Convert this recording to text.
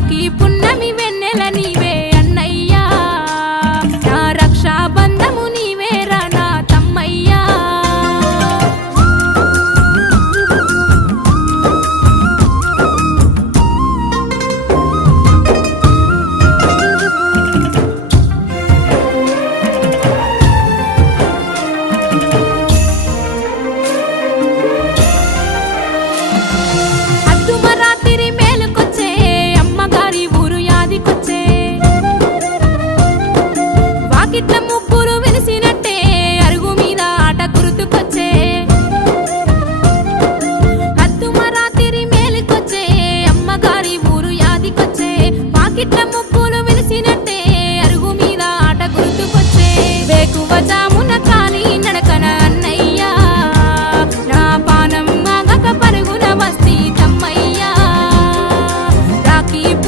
రాఖీ పున్నమి వెన్నెల నీవే అన్నయ్యా నా రక్షాబంధము నీవేరా నా తమ్మయ్యా అద్దుమ రాత్రి మేలుకొచ్చే అమ్మగారి